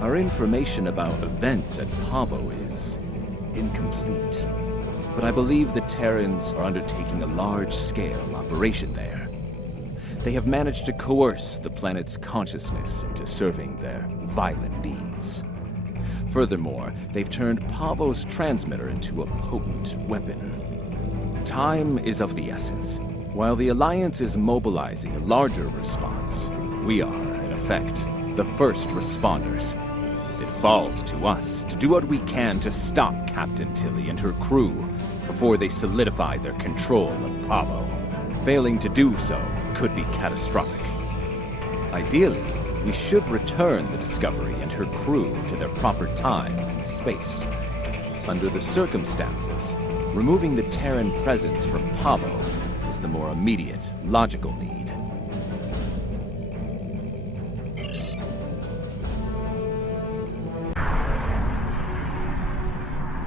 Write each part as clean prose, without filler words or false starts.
Our information about events at Pavo is incomplete, but I believe the Terrans are undertaking a large-scale operation there. They have managed to coerce the planet's consciousness into serving their violent needs. Furthermore, they've turned Pavo's transmitter into a potent weapon. Time is of the essence. While the Alliance is mobilizing a larger response, we are, in effect, the first responders. It falls to us to do what we can to stop Captain Tilly and her crew before they solidify their control of Pavo. Failing to do so could be catastrophic. Ideally, we should return the Discovery and her crew to their proper time and space. Under the circumstances, removing the Terran presence from Pavo is the more immediate, logical need.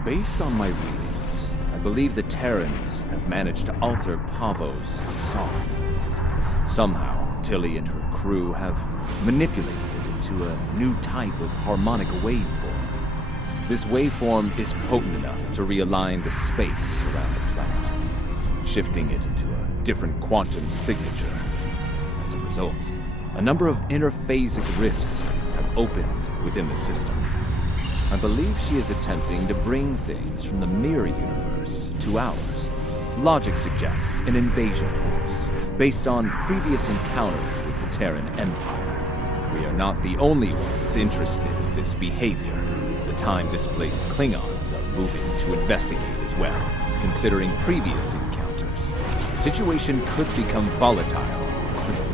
Based on my readings, I believe the Terrans have managed to alter Pavo's song. Somehow, Tilly and her crew have manipulated it into a new type of harmonic waveform. This waveform is potent enough to realign the space around the planet, shifting it into a different quantum signature. As a result, a number of interphasic rifts have opened within the system. I believe she is attempting to bring things from the mirror universe to ours. Logic suggests an invasion force, based on previous encounters with the Terran Empire. We are not the only ones interested in this behavior. The time-displaced Klingons are moving to investigate as well. Considering previous encounters, the situation could become volatile quickly.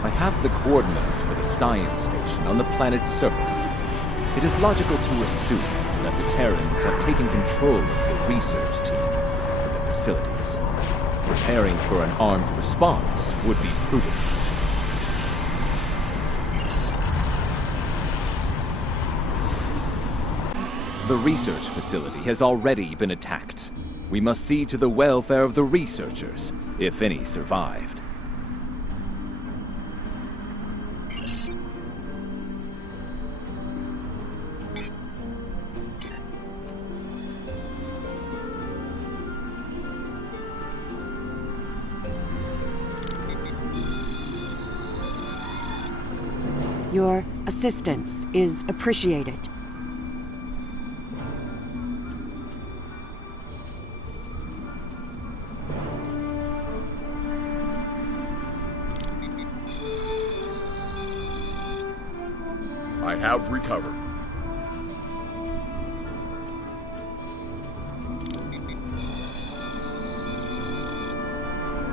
I have the coordinates for the science station on the planet's surface. It is logical to assume that the Terrans have taken control of the research team and the facilities. Preparing for an armed response would be prudent. The research facility has already been attacked. We must see to the welfare of the researchers, if any survived. Your assistance is appreciated. I have recovered.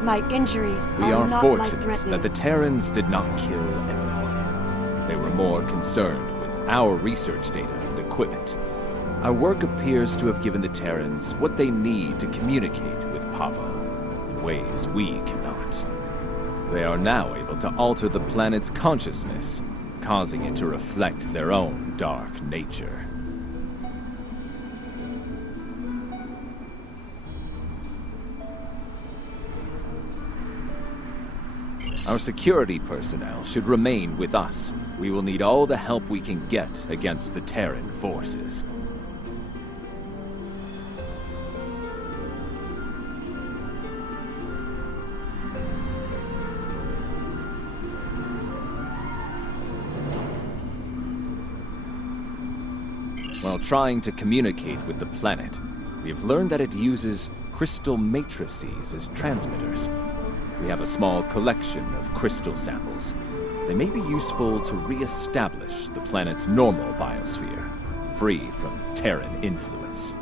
My injuries We are are not fortunate life-threatening. that the Terrans did not kill everyone. They were more concerned with our research data and equipment. Our work appears to have given the Terrans what they need to communicate with Pavo in ways we cannot. They are now able to alter the planet's consciousness, causing it to reflect their own dark nature. Our security personnel should remain with us. We will need all the help we can get against the Terran forces. While trying to communicate with the planet, we have learned that it uses crystal matrices as transmitters. We have a small collection of crystal samples. They may be useful to re-establish the planet's normal biosphere, free from Terran influence.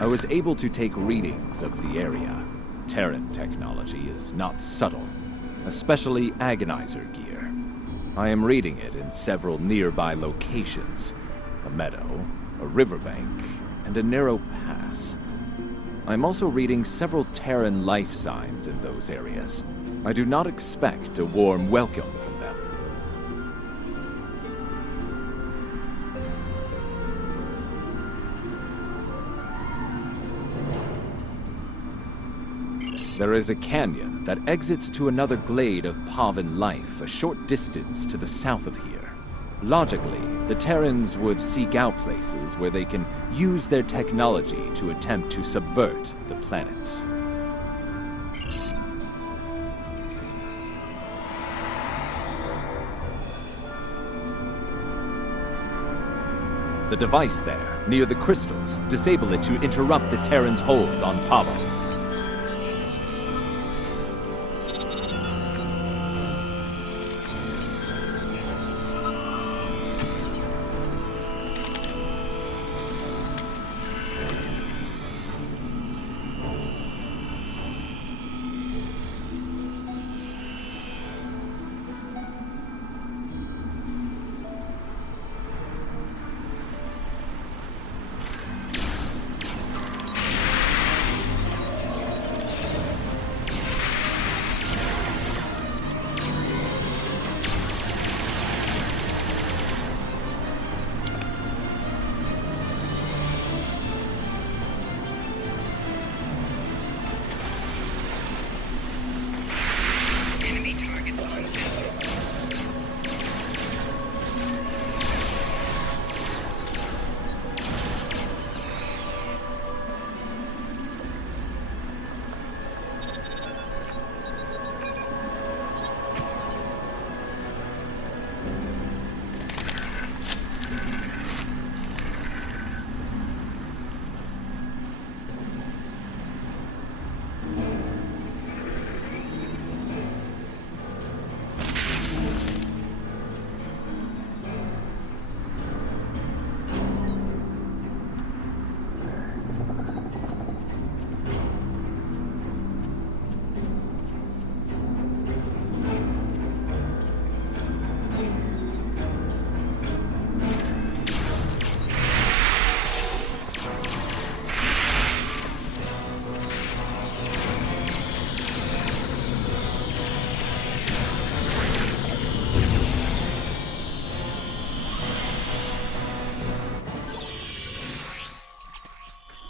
I was able to take readings of the area. Terran technology is not subtle, especially agonizer gear. I am reading it in several nearby locations: a meadow, a riverbank, and a narrow pass. I'm also reading several Terran life signs in those areas. I do not expect a warm welcome from them. There is a canyon that exits to another glade of Pavan life a short distance to the south of here. Logically, the Terrans would seek out places where they can use their technology to attempt to subvert the planet. The device there, near the crystals, disable it to interrupt the Terrans' hold on Pavo.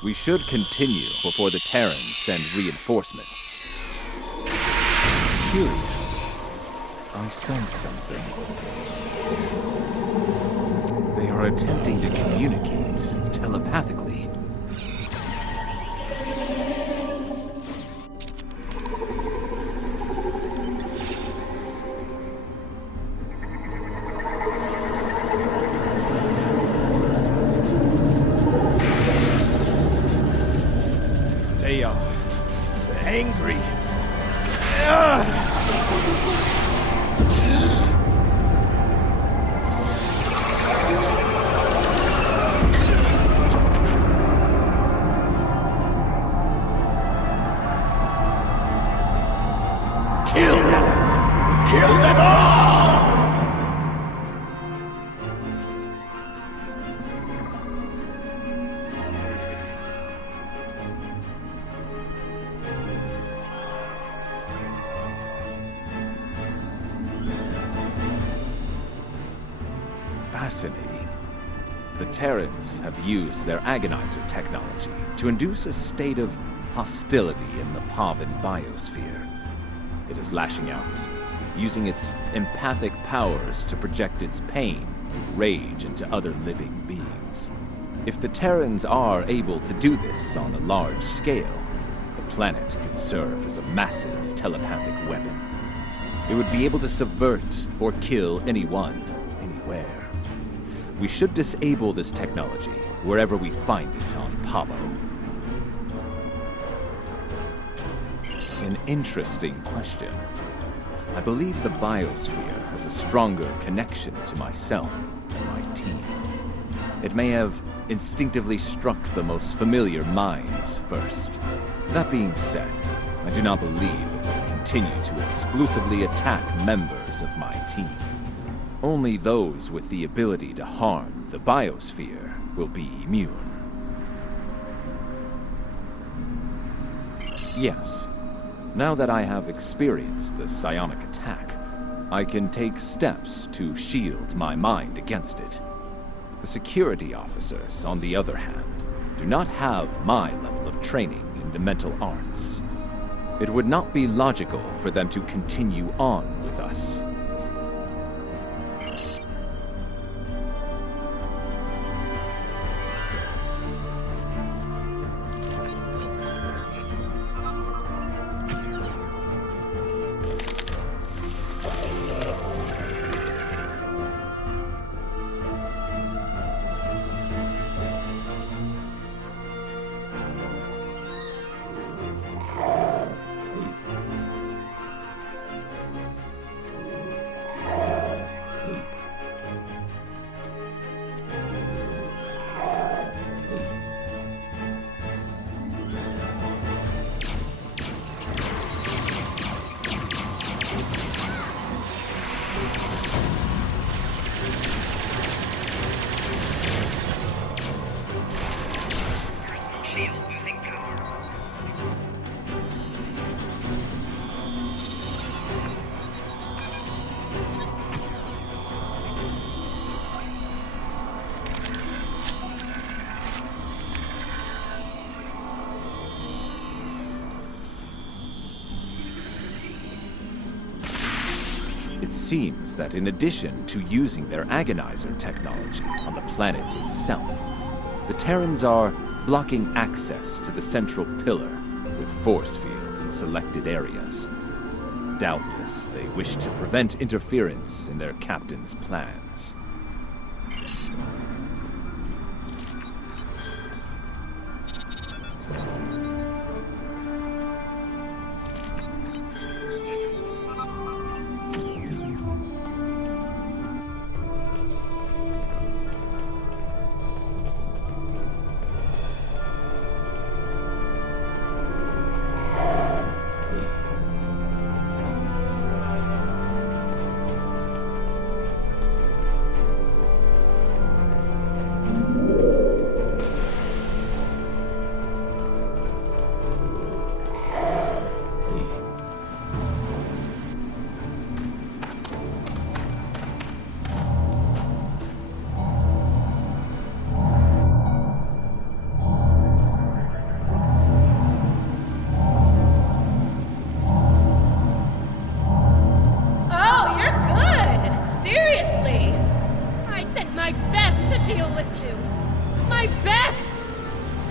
We should continue before the Terrans send reinforcements. Curious. I sense something. They are attempting to communicate telepathically. angry. Kill them! Kill them all! Fascinating. The Terrans have used their agonizer technology to induce a state of hostility in the Pavan biosphere. It is lashing out, using its empathic powers to project its pain and rage into other living beings. If the Terrans are able to do this on a large scale, the planet could serve as a massive telepathic weapon. It would be able to subvert or kill anyone, anywhere. We should disable this technology wherever we find it on Pavo. An interesting question. I believe the biosphere has a stronger connection to myself and my team. It may have instinctively struck the most familiar minds first. That being said, I do not believe it will continue to exclusively attack members of my team. Only those with the ability to harm the biosphere will be immune. Yes. Now that I have experienced the psionic attack, I can take steps to shield my mind against it. The security officers, on the other hand, do not have my level of training in the mental arts. It would not be logical for them to continue on with us. It seems that in addition to using their agonizer technology on the planet itself, the Terrans are blocking access to the central pillar with force fields in selected areas. Doubtless, they wish to prevent interference in their captain's plans.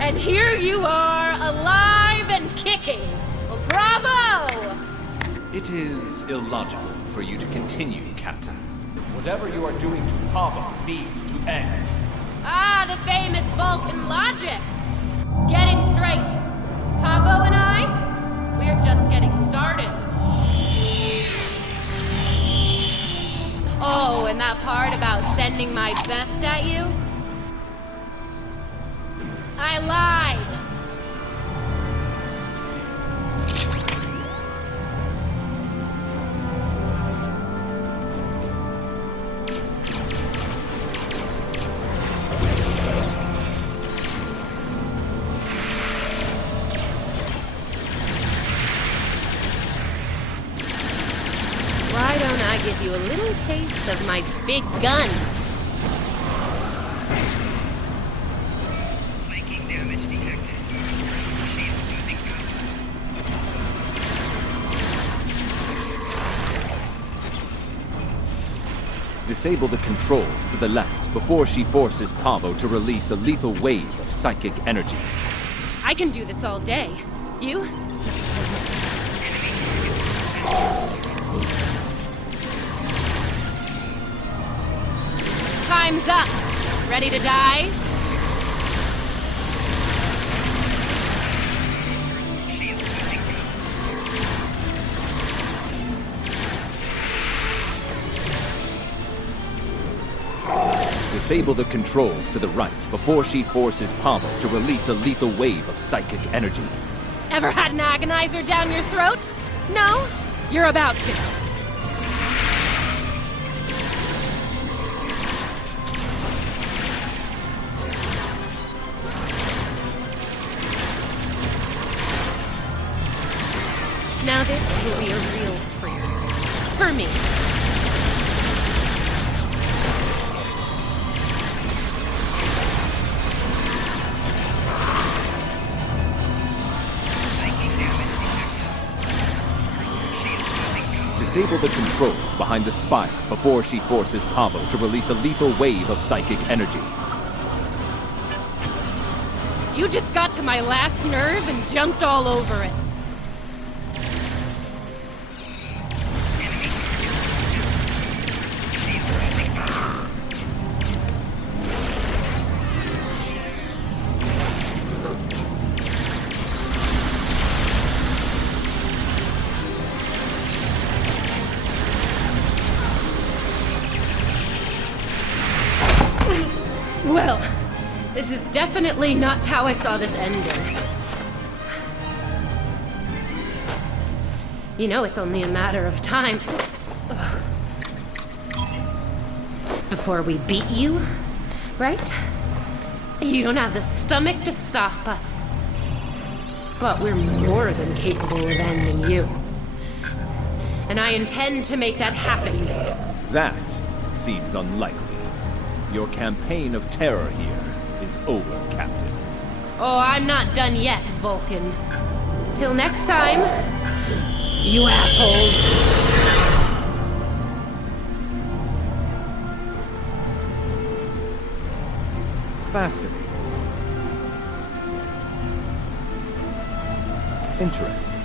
And here you are, alive and kicking. Well, bravo! It is illogical for you to continue, Captain. Whatever you are doing to Pavo needs to end. Ah, the famous Vulcan logic. Get it straight. Pavo and I, we're just getting started. Oh, and that part about sending my best at you? I lied! Why don't I give you a little taste of my big gun? Viking damage detected. She's losing power. Disable the controls to the left before she forces Pavo to release a lethal wave of psychic energy. I can do this all day. You? Time's up. Ready to die? Disable the controls to the right before she forces Pavo to release a lethal wave of psychic energy. Ever had an agonizer down your throat? No? You're about to. Now this will be a real treat. For me. Disable the controls behind the spire before she forces Pavo to release a lethal wave of psychic energy. You just got to my last nerve and jumped all over it. Well, this is definitely not how I saw this ending. You know, it's only a matter of time before we beat you, right? You don't have the stomach to stop us. But we're more than capable of ending you. And I intend to make that happen. That seems unlikely. Your campaign of terror here is over, Captain. Oh, I'm not done yet, Vulcan. Till next time, you assholes. Fascinating. Interesting.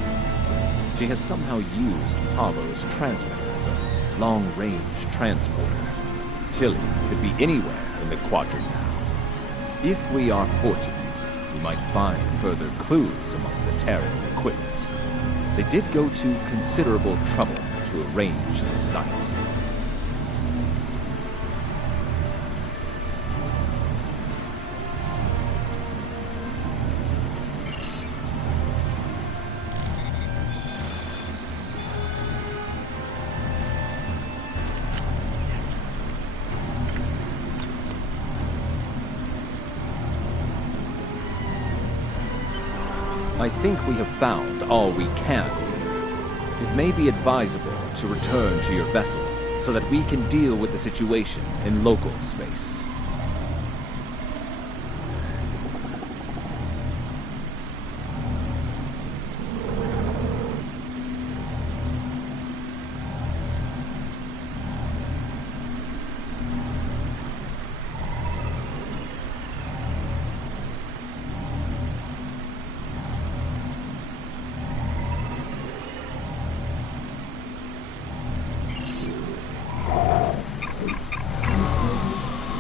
She has somehow used Pavo's transmitter as a long-range transporter. Tilly could be anywhere in the quadrant now. If we are fortunate, we might find further clues among the Terran equipment. They did go to considerable trouble to arrange this site. I think we have found all we can here. It may be advisable to return to your vessel so that we can deal with the situation in local space.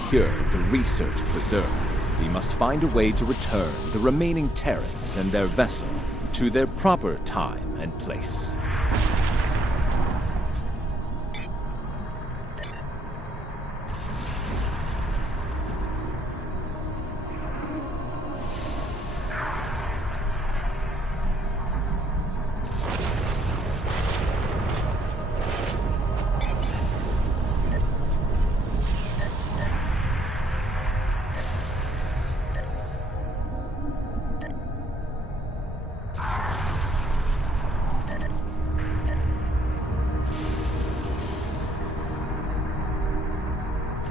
Secure the research preserve, we must find a way to return the remaining Terrans and their vessel to their proper time and place.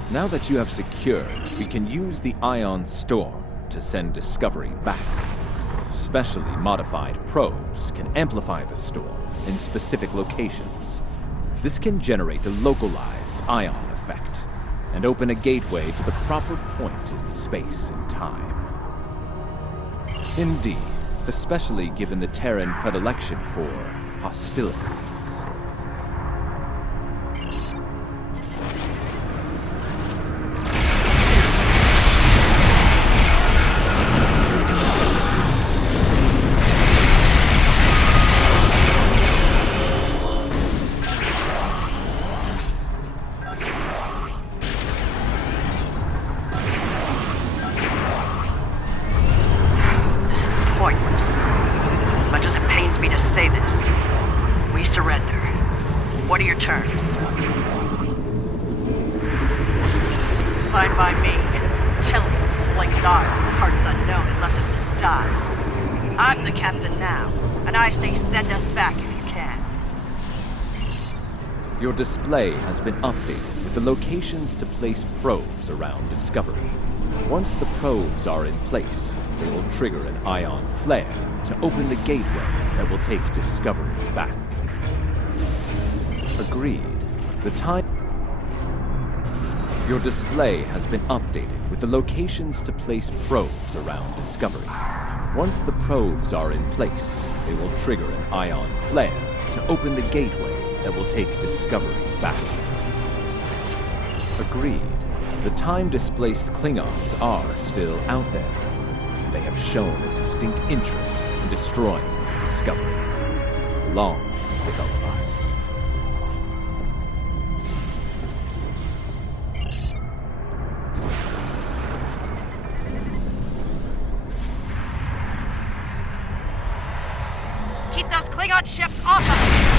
Now that you have secured, we can use the ion storm to send Discovery back. Specially modified probes can amplify the storm in specific locations. This can generate a localized ion effect and open a gateway to the proper point in space and time. Indeed, especially given the Terran predilection for hostility. Fine by me. Tilly slinked off to parts unknown and left us to die. I'm the captain now, and I say send us back if you can. Your display has been updated with the locations to place probes around Discovery. Once the probes are in place, they will trigger an ion flare to open the gateway that will take Discovery back. Agreed. The time... Your display has been updated with the locations to place probes around Discovery. Once the probes are in place, they will trigger an ion flare to open the gateway that will take Discovery back. Agreed. The time-displaced Klingons are still out there. They have shown a distinct interest in destroying Discovery, along with all of us. Keep those Klingon ships off of us!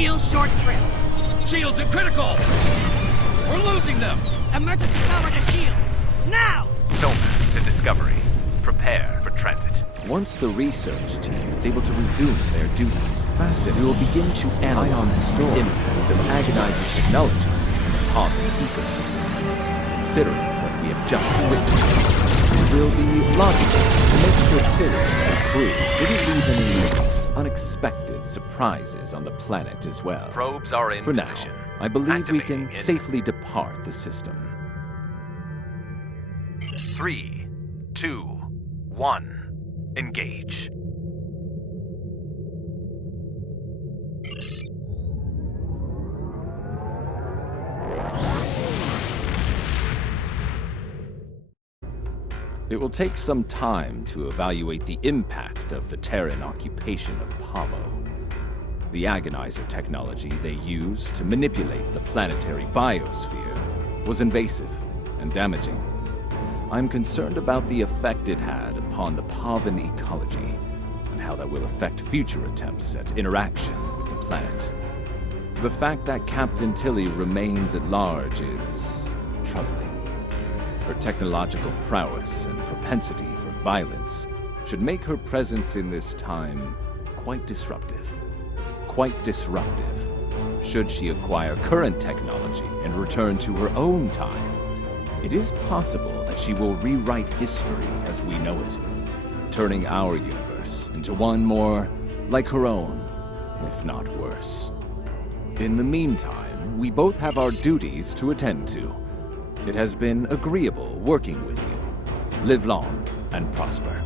real short trip. Shields are critical! We're losing them! Emergency power to shields. Now! Nomads to Discovery. Prepare for transit. Once the research team is able to resume their duties, we will begin to analyze the impact of agonizing technology on the Pavan ecosystem. Considering what we have just witnessed, it will be logical to make sure Tilly and her crew didn't leave any unexpected surprises on the planet as well. Probes are in For now, position. I believe we can Activating in safely depart the system. 3, 2, 1. Engage. It will take some time to evaluate the impact of the Terran occupation of Pavo. The agonizer technology they used to manipulate the planetary biosphere was invasive and damaging. I'm concerned about the effect it had upon the Pavan ecology and how that will affect future attempts at interaction with the planet. The fact that Captain Tilly remains at large is troubling. Her technological prowess and propensity for violence should make her presence in this time quite disruptive. Quite disruptive. Should she acquire current technology and return to her own time, it is possible that she will rewrite history as we know it, turning our universe into one more like her own, if not worse. In the meantime, we both have our duties to attend to. It has been agreeable working with you. Live long and prosper.